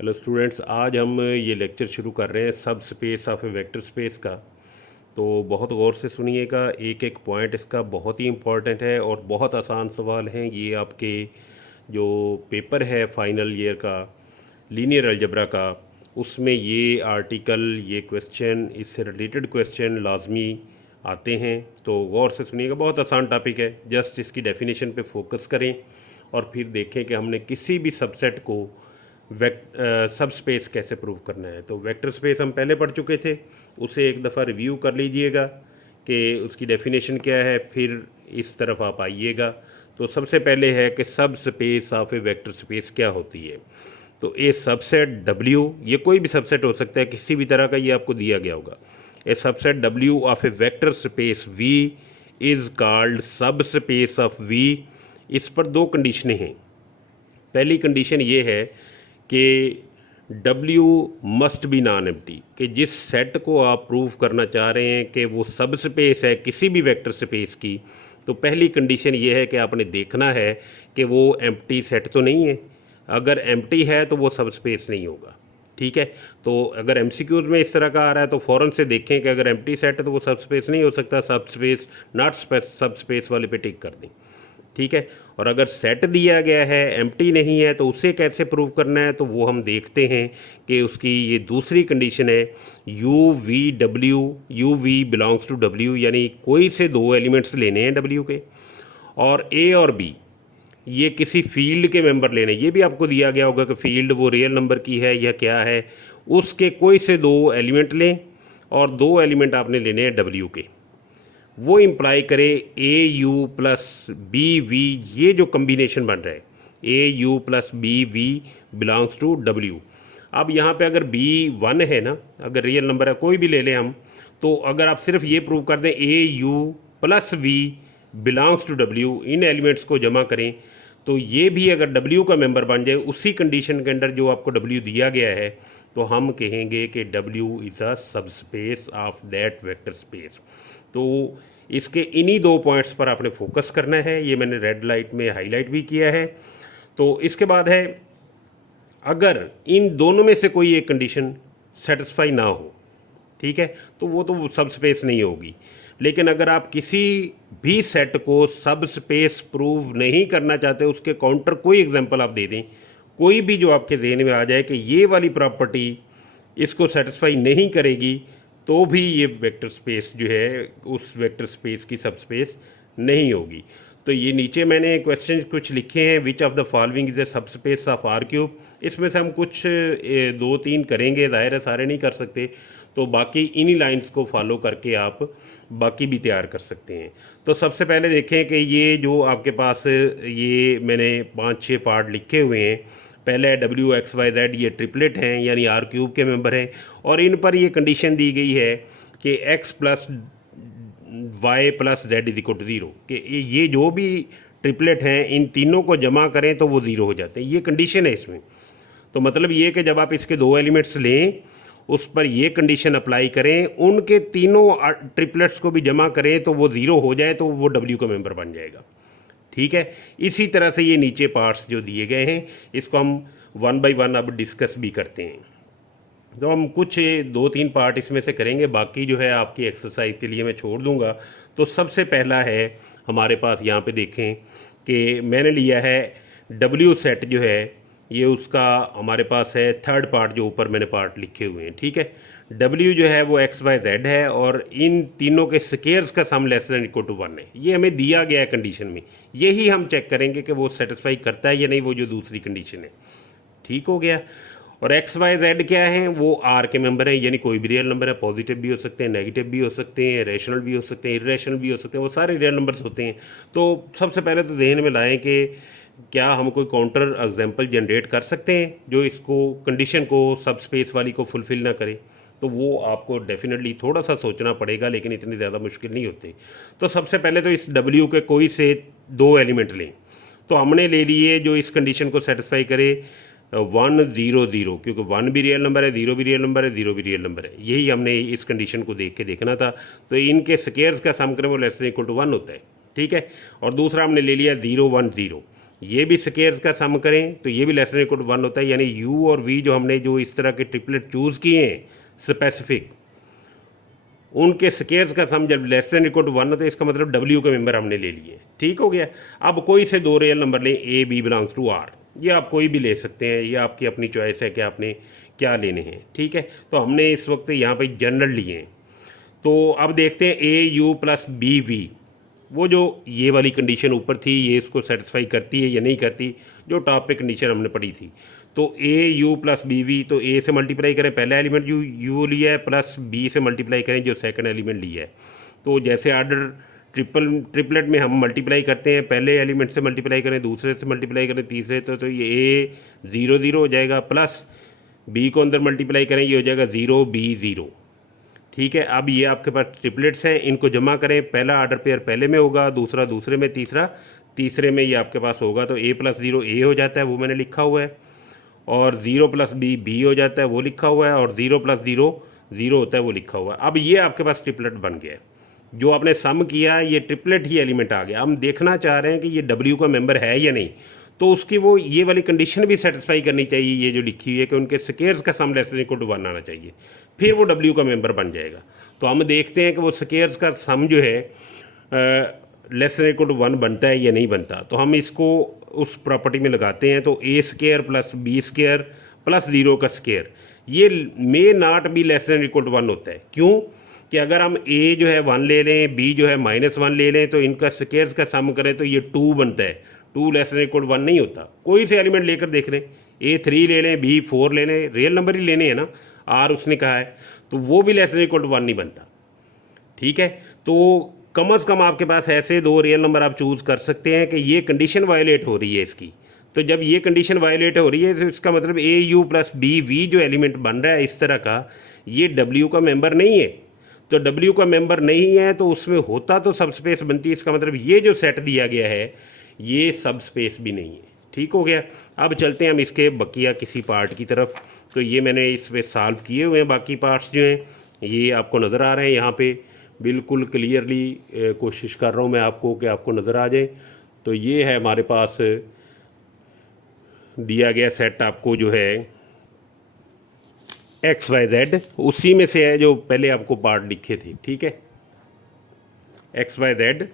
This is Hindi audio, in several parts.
हेलो स्टूडेंट्स, आज हम ये लेक्चर शुरू कर रहे हैं सब space of a vector space का। तो बहुत गौर से सुनिएगा, एक एक पॉइंट इसका बहुत ही इम्पोर्टेंट है और बहुत आसान सवाल हैं। ये आपके जो पेपर है फाइनल ईयर का लीनियर अलजेब्रा का, उसमें ये आर्टिकल, ये क्वेश्चन, इससे रिलेटेड क्वेश्चन लाजमी आते हैं। तो गौर से सुनिएगा, बहुत आसान टॉपिक है। जस्ट इसकी डेफिनेशन पे फोकस करें और फिर देखें कि हमने किसी भी सबसेट को सब स्पेस कैसे प्रूव करना है। तो वेक्टर स्पेस हम पहले पढ़ चुके थे, उसे एक दफ़ा रिव्यू कर लीजिएगा कि उसकी डेफिनेशन क्या है, फिर इस तरफ आप आइएगा। तो सबसे पहले है कि सब space of a vector space क्या होती है। तो ए सबसेट W, ये कोई भी सबसेट हो सकता है किसी भी तरह का, ये आपको दिया गया होगा। A subset W of a vector space V is called subspace of V। इस पर दो कंडीशनें हैं। पहली कंडीशन ये है कि W must be non empty, कि जिस सेट को आप प्रूव करना चाह रहे हैं कि वो सब स्पेस है किसी भी वेक्टर स्पेस की, तो पहली कंडीशन ये है कि आपने देखना है कि वो एम्प्टी सेट तो नहीं है। अगर एम्प्टी है तो वो सब स्पेस नहीं होगा। ठीक है, तो अगर एमसीक्यूज में इस तरह का आ रहा है तो फ़ौरन से देखें कि अगर एम्प्टी सेट है तो वो सब स्पेस नहीं हो सकता। सब स्पेस नॉट सब स्पेस वाले पे टिक कर दें। ठीक है, और अगर सेट दिया गया है एम्प्टी नहीं है तो उसे कैसे प्रूव करना है, तो वो हम देखते हैं कि उसकी ये दूसरी कंडीशन है U V belongs to W, यानी कोई से दो एलिमेंट्स लेने हैं W के, और A और B ये किसी फील्ड के मेंबर लेने। ये भी आपको दिया गया होगा कि फील्ड वो रियल नंबर की है या क्या है। उसके कोई से दो एलिमेंट लें और दो एलिमेंट आपने लेने हैं W के। वो इम्प्लाई करे AU प्लस BV, ये जो कम्बिनेशन बन रहा है AU plus BV belongs to W। अब यहाँ पे अगर B1 है ना, अगर रियल नंबर है कोई भी ले लें हम, तो अगर आप सिर्फ ये प्रूव कर दें AU plus V belongs to W, इन एलिमेंट्स को जमा करें, तो ये भी अगर W का मेंबर बन जाए उसी कंडीशन के अंडर जो आपको W दिया गया है, तो हम कहेंगे कि W इज़ अ सब space of that vector space. तो इसके इन्हीं दो पॉइंट्स पर आपने फोकस करना है। ये मैंने रेड लाइट में हाईलाइट भी किया है। तो इसके बाद है, अगर इन दोनों में से कोई एक कंडीशन सेटिस्फाई ना हो, ठीक है, तो वो सब स्पेस नहीं होगी। लेकिन अगर आप किसी भी सेट को सब स्पेस प्रूव नहीं करना चाहते, उसके काउंटर कोई एग्जांपल आप दे दें, कोई भी जो आपके जहन में आ जाए कि ये वाली प्रॉपर्टी इसको सेटिस्फाई नहीं करेगी, तो भी ये वेक्टर स्पेस जो है उस वेक्टर स्पेस की सब स्पेस नहीं होगी। तो ये नीचे मैंने क्वेश्चन कुछ लिखे हैं, which of the following is a सब स्पेस ऑफ R क्यूब। इसमें से हम कुछ दो तीन करेंगे, जाहिर है सारे नहीं कर सकते, तो बाकी इन्हीं लाइंस को फॉलो करके आप बाकी भी तैयार कर सकते हैं। तो सबसे पहले देखें कि ये जो आपके पास ये मैंने 5-6 पार्ट लिखे हुए हैं। पहले WXYZ ये ट्रिपलेट हैं, यानी R क्यूब के मेंबर हैं, और इन पर ये कंडीशन दी गई है कि X plus Y plus Z is equal to 0, कि ये जो भी ट्रिपलेट हैं इन तीनों को जमा करें तो वो 0 हो जाते हैं। ये कंडीशन है इसमें। तो मतलब ये कि जब आप इसके दो एलिमेंट्स लें, उस पर ये कंडीशन अप्लाई करें, उनके तीनों ट्रिपलेट्स को भी जमा करें तो वो 0 हो जाए, तो वो W का मेंबर बन जाएगा। ठीक है, इसी तरह से ये नीचे पार्ट्स जो दिए गए हैं, इसको हम 1 बाय 1 अब डिस्कस भी करते हैं। तो हम कुछ 2-3 पार्ट इसमें से करेंगे, बाकी जो है आपकी एक्सरसाइज के लिए मैं छोड़ दूंगा। तो सबसे पहला है हमारे पास, यहाँ पे देखें कि मैंने लिया है W सेट जो है, ये उसका हमारे पास है थर्ड पार्ट, जो ऊपर मैंने पार्ट लिखे हुए हैं। ठीक है, W जो है वो XYZ है, और इन तीनों के स्केयर्स का sum less than equal to 1 है। ये हमें दिया गया है कंडीशन में, यही हम चेक करेंगे कि वो सेटिस्फाई करता है या नहीं, वो जो दूसरी कंडीशन है। ठीक हो गया। और XYZ क्या है, वो R के मेंबर हैं, यानी कोई भी रियल नंबर है। पॉजिटिव भी हो सकते हैं, नेगेटिव भी हो सकते हैं, रेशनल भी हो सकते हैं, इरेशनल भी हो सकते हैं, वो सारे रियल नंबर्स होते हैं। तो सबसे पहले तो जहन में लाएं कि क्या हम कोई काउंटर एग्जाम्पल जनरेट कर सकते हैं जो इसको कंडीशन को सब स्पेस वाली को फुलफिल ना करे। तो वो आपको डेफिनेटली थोड़ा सा सोचना पड़ेगा, लेकिन इतनी ज़्यादा मुश्किल नहीं होती। तो सबसे पहले तो इस W के कोई से दो एलिमेंट लें। तो हमने ले लिए जो इस कंडीशन को सेटिस्फाई करे 1 0 0, क्योंकि 1 भी रियल नंबर है, 0 भी रियल नंबर है, 0 भी रियल नंबर है। यही हमने इस कंडीशन को देख के देखना था। तो इनके स्केयर्स का सम करें वो लेस देन इक्वल टू 1 होता है। ठीक है, और दूसरा हमने ले लिया 0 1 0, ये भी स्केयर्स का सम करें तो ये भी लेस देन इक्वल टू 1 होता है, यानी u और v जो हमने जो इस तरह के ट्रिपलेट चूज़ किए हैं स्पेसिफिक, उनके स्केयर्स का सम जब लेस देन इक्वल टू 1 होता है, इसका मतलब w के मेंबर हमने ले लिए। ठीक हो गया। अब कोई से दो रियल नंबर लें, a b belongs to r, ये आप कोई भी ले सकते हैं, ये आपकी अपनी चॉइस है कि आपने क्या लेने हैं। ठीक है, तो हमने इस वक्त यहाँ पे जनरल लिए हैं। तो अब देखते हैं a u plus b v, वो जो ये वाली कंडीशन ऊपर थी ये इसको सेटिस्फाई करती है या नहीं करती, जो टॉप पे कंडीशन हमने पढ़ी थी। तो a u plus B V, तो a से मल्टीप्लाई करें पहला एलिमेंट जो u लिया है, प्लस b से मल्टीप्लाई करें जो सेकंड एलिमेंट लिया है। तो जैसे आर्डर ट्रिपलेट में हम मल्टीप्लाई करते हैं, पहले एलिमेंट से मल्टीप्लाई करें, दूसरे से मल्टीप्लाई करें, तीसरे तो ये a 0 0 हो जाएगा, प्लस b को अंदर मल्टीप्लाई करें, ये हो जाएगा 0 b 0। ठीक है, अब ये आपके पास ट्रिपलेट्स हैं, इनको जमा करें, पहला आर्डर पेयर पहले में होगा, दूसरा दूसरे में, तीसरा तीसरे में, ये आपके पास होगा। तो a प्लस 0 a हो जाता है, वो मैंने लिखा हुआ है, और 0 प्लस b b हो जाता है, वो लिखा हुआ है, और 0 प्लस 0 0 होता है, वो लिखा हुआ है। अब ये आपके पास ट्रिपलेट बन गया है, जो आपने सम किया ये ट्रिपलेट ही एलिमेंट आ गया। हम देखना चाह रहे हैं कि ये w का मेंबर है या नहीं, तो उसकी वो ये वाली कंडीशन भी सेटिस्फाई करनी चाहिए, ये जो लिखी हुई है कि उनके स्केयर्स का sum less than equal to 1 आना चाहिए, फिर वो w का मेंबर बन जाएगा। तो हम देखते हैं कि वो स्केयर्स का सम जो है लेस देन इक्वल टू 1 बनता है या नहीं बनता। तो हम इसको उस प्रॉपर्टी में लगाते हैं, तो a square plus b square plus 0 का स्केयर, ये may not be less than equal to 1 होता है। क्यों कि अगर हम a जो है 1 ले लें, b जो है -1 ले लें, तो इनका स्केयर्स का सम करें तो ये 2 बनता है, 2 लेस देन इक्वल टू 1 नहीं होता। कोई से एलिमेंट लेकर देख लें, a 3 ले लें, b 4 ले लें, रियल नंबर ही लेने हैं ना, r उसने कहा है, तो वो भी लेस देन इक्वल टू 1 नहीं बनता। ठीक है, तो कम से कम आपके पास ऐसे दो रियल नंबर आप चूज़ कर सकते हैं कि ये कंडीशन वायलेट हो रही है इसकी। तो जब ये कंडीशन वायलेट हो रही है तो इसका मतलब a u plus b v जो एलिमेंट बन रहा है इस तरह का, ये w का मेंबर नहीं है। तो w का मेंबर नहीं है तो उसमें होता तो सब स्पेस बनती है, इसका मतलब ये जो सेट दिया गया है ये सब स्पेस भी नहीं है। ठीक हो गया। अब चलते हैं हम इसके बकिया किसी पार्ट की तरफ। तो ये मैंने इस पर सॉल्व किए हुए हैं, बाकी पार्ट्स जो हैं ये आपको नज़र आ रहे हैं यहाँ पे, बिल्कुल क्लियरली कोशिश कर रहा हूँ मैं आपको कि आपको नज़र आ जाए। तो ये है हमारे पास दिया गया सेट आपको जो है एक्स वाई जेड, उसी में से है जो पहले आपको पार्ट लिखे थे। ठीक है, एक्स वाई जेड,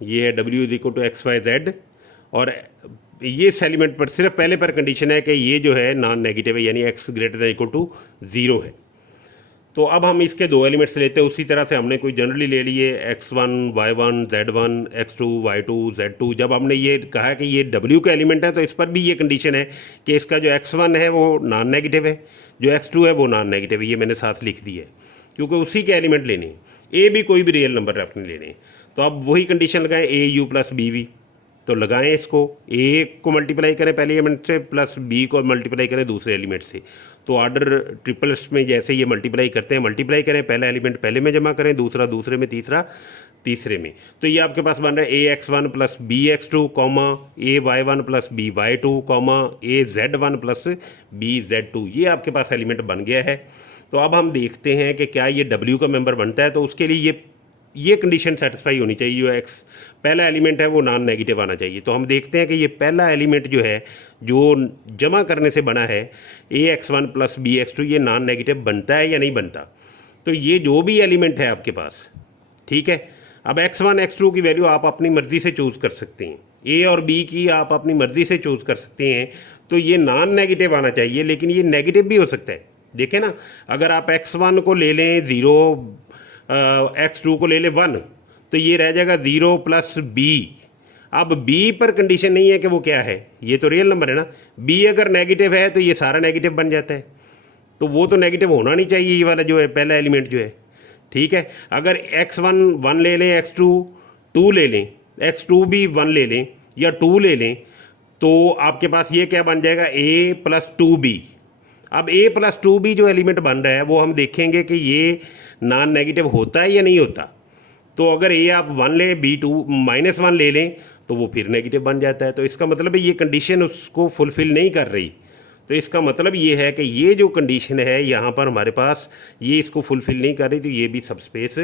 ये है w is equal to X Y Z, और ये इस एलिमेंट पर सिर्फ पहले पर कंडीशन है कि ये जो है नॉन नेगेटिव है, यानी x greater than equal to 0 है। तो अब हम इसके दो एलिमेंट्स लेते हैं, उसी तरह से हमने कोई जनरली ले लिए x1 y1 z1 x2 y2 z2। जब हमने ये कहा कि ये w का एलिमेंट है तो इस पर भी ये कंडीशन है कि इसका जो x1 है वो नॉन नेगेटिव है, जो x2 है वो नॉन नेगेटिव है, ये मैंने साथ लिख दिया है क्योंकि उसी के एलिमेंट लेने हैं। a भी कोई भी रियल नंबर अपने लेने हैं, तो अब वही कंडीशन लगाएं a u plus b v। तो लगाएं इसको, a को मल्टीप्लाई करें पहले एलिमेंट से, प्लस b को मल्टीप्लाई करें दूसरे एलिमेंट से। तो ऑर्डर ट्रिपल्स में जैसे ये मल्टीप्लाई करते हैं, मल्टीप्लाई करें, पहला एलिमेंट पहले में जमा करें, दूसरा दूसरे में, तीसरा तीसरे में। तो ये आपके पास बन रहा है ax1 plus bx2 comma ay1 plus by2 comma az1 plus bz2, ये आपके पास एलिमेंट बन गया है। तो अब हम देखते हैं कि क्या ये w का मेंबर बनता है। तो उसके लिए ये कंडीशन सेटिस्फाई होनी चाहिए, जो x पहला एलिमेंट है वो नॉन नेगेटिव आना चाहिए। तो हम देखते हैं कि ये पहला एलिमेंट जो है जो जमा करने से बना है ax1 प्लस bx2, ये नॉन नेगेटिव बनता है या नहीं बनता। तो ये जो भी एलिमेंट है आपके पास, ठीक है, अब x1 x2 की वैल्यू आप अपनी मर्जी से चूज़ कर सकते हैं, a और b की आप अपनी मर्जी से चूज़ कर सकते हैं। तो ये नॉन नेगेटिव आना चाहिए, लेकिन ये नेगेटिव भी हो सकता है। देखें ना, अगर आप x1 को ले लें 0, x2 को ले लें 1, तो ये रह जाएगा 0 प्लस b। अब b पर कंडीशन नहीं है कि वो क्या है, ये तो रियल नंबर है ना। b अगर नेगेटिव है तो ये सारा नेगेटिव बन जाता है, तो वो तो नेगेटिव होना नहीं चाहिए, ये वाला जो है पहला एलिमेंट जो है। ठीक है, अगर x1 1 ले लें, x2 2 ले लें, x2 भी 1 ले लें या 2 ले लें, तो आपके पास ये क्या बन जाएगा, a प्लस 2b। अब a प्लस 2b जो एलिमेंट बन रहा है वो हम देखेंगे कि ये नॉन नेगेटिव होता है या नहीं होता। तो अगर a आप 1 लें, b 2 -1 ले लें, तो वो फिर नेगेटिव बन जाता है। तो इसका मतलब है ये कंडीशन उसको फुलफिल नहीं कर रही। तो इसका मतलब ये है कि ये जो कंडीशन है यहाँ पर हमारे पास, ये इसको फुलफिल नहीं कर रही, तो ये भी सब स्पेस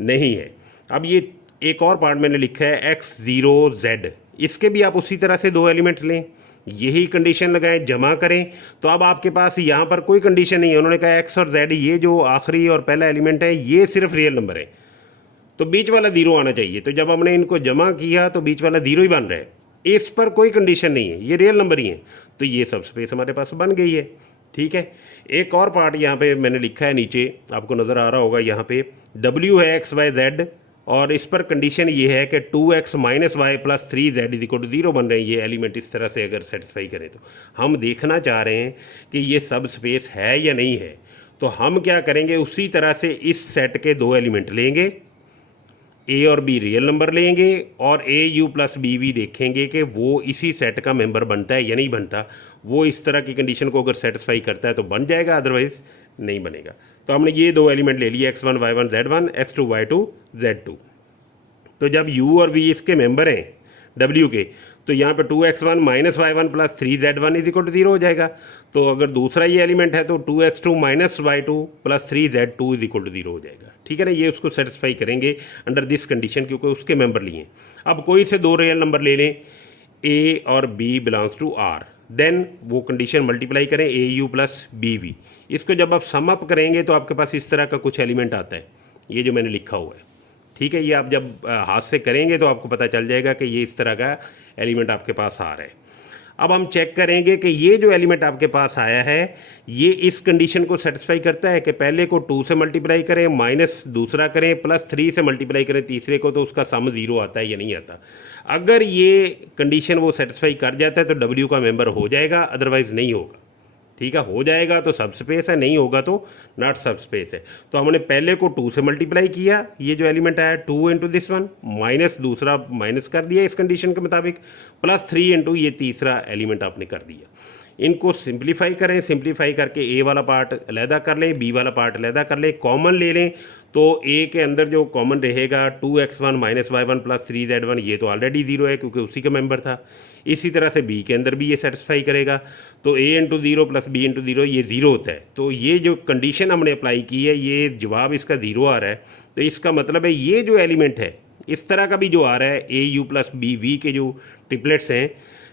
नहीं है। अब ये एक और पार्ट मैंने लिखा है x0z, इसके भी आप उसी तरह से दो एलिमेंट लें, यही कंडीशन लगाएं, जमा करें। तो अब आपके पास यहाँ पर कोई कंडीशन नहीं है, उन्होंने कहा x और z ये जो आखिरी और पहला एलिमेंट है ये सिर्फ रियल नंबर है, तो बीच वाला जीरो आना चाहिए। तो जब हमने इनको जमा किया तो बीच वाला जीरो ही बन रहा है, इस पर कोई कंडीशन नहीं है, ये रियल नंबर ही है, तो ये सब स्पेस हमारे पास बन गई है। ठीक है, एक और पार्ट यहाँ पे मैंने लिखा है नीचे, आपको नज़र आ रहा होगा, यहाँ पे W है XYZ और इस पर कंडीशन ये है कि 2x minus Y plus 3z is equal to 0 बन रहे हैं ये एलिमेंट। इस तरह से अगर सेटिस्फाई करें तो हम देखना चाह रहे हैं कि ये सब स्पेस है या नहीं है। तो हम क्या करेंगे, उसी तरह से इस सेट के दो एलिमेंट लेंगे, ए और बी रियल नंबर लेंगे और ए यू प्लस बी वी देखेंगे कि वो इसी सेट का मेंबर बनता है या नहीं बनता। वो इस तरह की कंडीशन को अगर सेटिस्फाई करता है तो बन जाएगा, अदरवाइज नहीं बनेगा। तो हमने ये दो एलिमेंट ले लिए x1 y1 z1 x2 y2 z2। तो जब u और v इसके मेंबर हैं w के, तो यहाँ पे 2x1 minus Y plus 3z1 is equal to 0 हो जाएगा। तो अगर दूसरा ये एलिमेंट है तो 2x2 माइनस वाई2 plus 3z2 is equal to 0 हो जाएगा। ठीक है ना, ये उसको सेटिस्फाई करेंगे अंडर दिस कंडीशन, क्योंकि उसके मेंबर लिए। अब कोई से दो रियल नंबर ले लें, a और b belongs to r, then वो कंडीशन मल्टीप्लाई करें A you plus B V. इसको जब आप सम अप करेंगे तो आपके पास इस तरह का कुछ एलिमेंट आता है, ये जो मैंने लिखा हुआ है। ठीक है, ये आप जब हाथ से करेंगे तो आपको पता चल जाएगा कि ये इस तरह का एलिमेंट आपके पास आ रहा है। अब हम चेक करेंगे कि ये जो एलिमेंट आपके पास आया है ये इस कंडीशन को सेटिस्फाई करता है कि पहले को 2 से मल्टीप्लाई करें, माइनस दूसरा करें, प्लस 3 से मल्टीप्लाई करें तीसरे को, तो उसका सम 0 आता है या नहीं आता। अगर ये कंडीशन वो सेटिस्फाई कर जाता है तो W का मेंबर हो जाएगा, अदरवाइज नहीं होगा। ठीक है, हो जाएगा तो सब स्पेस है, नहीं होगा तो नॉट सब स्पेस है। तो हमने पहले को 2 से मल्टीप्लाई किया, ये जो एलिमेंट आया 2 इंटू दिस वन, माइनस दूसरा माइनस कर दिया इस कंडीशन के मुताबिक, प्लस 3 इंटू ये तीसरा एलिमेंट आपने कर दिया। इनको सिंप्लीफाई करें, सिंप्लीफाई करके ए वाला पार्ट अलहदा कर लें, बी वाला पार्ट अलहदा कर लें, कॉमन ले लें। तो ए के अंदर जो कॉमन रहेगा 2x1 माइनस वाई1 प्लस 3z1, ये तो ऑलरेडी 0 है क्योंकि उसी का मेंबर था। इसी तरह से बी के अंदर भी ये सेटिस्फाई करेगा, तो a into 0 plus B into 0 ये 0 होता है। तो ये जो कंडीशन हमने अप्लाई की है, ये जवाब इसका 0 आ रहा है। तो इसका मतलब है ये जो एलिमेंट है इस तरह का भी जो आ रहा है, ए यू प्लस बी वी के जो ट्रिपलेट्स हैं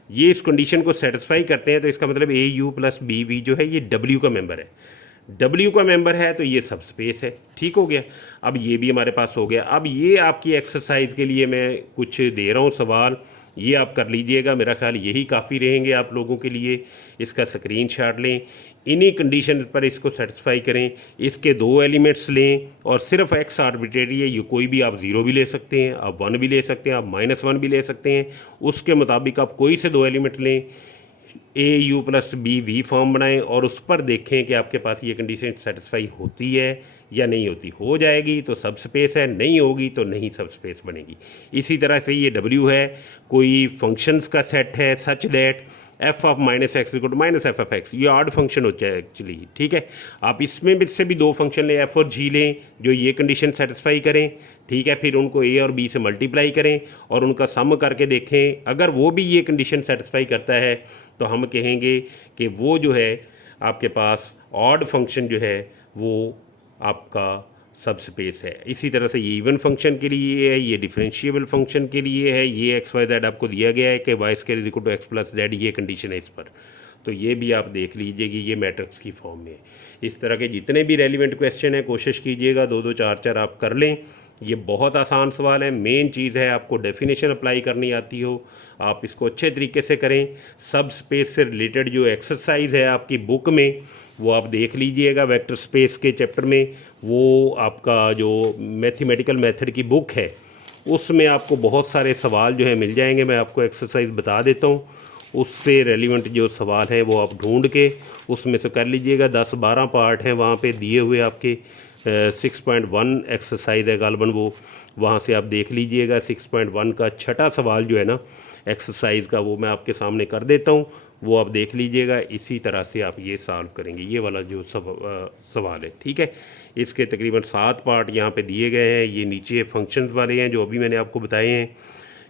ये इस कंडीशन को सेटिस्फाई करते हैं। तो इसका मतलब ए यू प्लस बी वी जो है ये W का मेंबर है, W का मेंबर है तो ये सब स्पेस है। ठीक हो गया, अब ये भी हमारे पास हो गया। अब ये आपकी एक्सरसाइज के लिए मैं कुछ दे रहा हूँ सवाल, ये आप कर लीजिएगा, मेरा ख्याल यही काफ़ी रहेंगे आप लोगों के लिए। इसका स्क्रीनशॉट लें, इन्हीं कंडीशन पर इसको सेटिस्फाई करें, इसके दो एलिमेंट्स लें और सिर्फ x आर्बिट्रेरी है, ये कोई भी आप 0 भी ले सकते हैं, आप 1 भी ले सकते हैं, आप -1 भी ले सकते हैं। उसके मुताबिक आप कोई से दो एलिमेंट लें, a you plus B v form बनाएं और उस पर देखें कि आपके पास ये कंडीशन सेटिस्फाई होती है या नहीं होती। हो जाएगी तो सब स्पेस है, नहीं होगी तो नहीं सब स्पेस बनेगी। इसी तरह से ये W है, कोई फंक्शंस का सेट है such that f of minus X equal to minus F of X, ये ऑड फंक्शन होता है एक्चुअली। ठीक है, आप इसमें भी से भी दो फंक्शन लें, f और g लें जो ये कंडीशन सेटिस्फाई करें। ठीक है, फिर उनको a और b से मल्टीप्लाई करें और उनका सम करके देखें, अगर वो भी ये कंडीशन सेटिस्फाई करता है तो हम कहेंगे कि वो जो है आपके पास ऑड फंक्शन जो है वो आपका सब स्पेस है। इसी तरह से ये इवन फंक्शन के लिए है, ये डिफरेंशिएबल फंक्शन के लिए है, ये एक्स वाई जेड आपको दिया गया है कि Y square is equal to X plus Z, ये कंडीशन है इस पर। तो ये भी आप देख लीजिए कि ये मैट्रिक्स की फॉर्म में है। इस तरह के जितने भी रेलिवेंट क्वेश्चन हैं कोशिश कीजिएगा 2-2 4-4 आप कर लें। ये बहुत आसान सवाल है, मेन चीज़ है आपको डेफिनेशन अप्लाई करनी आती हो, आप इसको अच्छे तरीके से करें। सब स्पेस से रिलेटेड जो एक्सरसाइज है आपकी बुक में वो आप देख लीजिएगा, वेक्टर स्पेस के चैप्टर में, वो आपका जो मैथमेटिकल मेथड की बुक है उसमें आपको बहुत सारे सवाल जो है मिल जाएंगे। मैं आपको एक्सरसाइज बता देता हूँ, उससे रेलिवेंट जो सवाल हैं वो आप ढूंढ के उसमें से कर लीजिएगा। 10-12 पार्ट हैं वहाँ पे दिए हुए, आपके 6.1 एक्सरसाइज है गालबन, वो वहाँ से आप देख लीजिएगा। 6.1 का छठा सवाल जो है ना एक्सरसाइज का, वो मैं आपके सामने कर देता हूँ, वो आप देख लीजिएगा। इसी तरह से आप ये सॉल्व करेंगे ये वाला जो सवाल है। ठीक है, इसके तकरीबन 7 पार्ट यहाँ पे दिए गए हैं। ये नीचे फंक्शंस वाले हैं जो अभी मैंने आपको बताए हैं,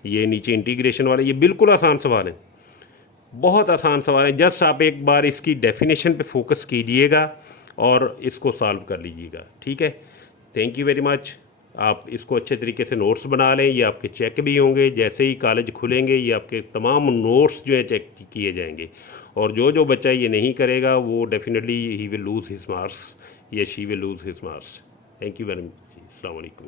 ये नीचे इंटीग्रेशन वाले, ये बिल्कुल आसान सवाल है, बहुत आसान सवाल है। जस्ट आप एक बार इसकी डेफिनेशन पे फोकस कीजिएगा और इसको सॉल्व कर लीजिएगा। ठीक है, थैंक यू वेरी मच। आप इसको अच्छे तरीके से नोट्स बना लें, ये आपके चेक भी होंगे। जैसे ही कॉलेज खुलेंगे ये आपके तमाम नोट्स जो हैं चेक किए जाएंगे, और जो जो बच्चा ये नहीं करेगा वो definitely he will lose his marks या she will lose his marks. Thank you very much. अस्सलाम वालेकुम।